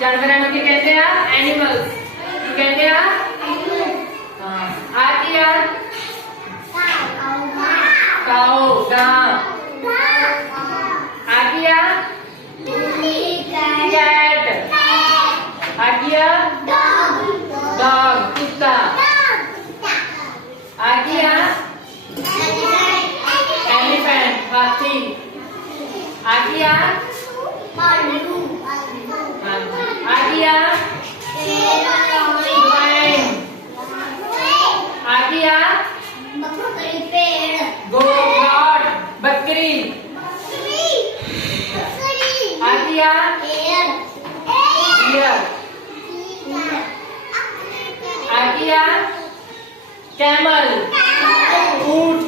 जानवरों को कहते हैं एनिमल्स। कहते हैं आती है काऊ गां। आती है कैट। आती है डॉग कुत्ता। आती है एलिफेंट हाथी। आती है आदिया आदिया गोट बकरी। आदिया डियर। आदिया कैमल ऊंट।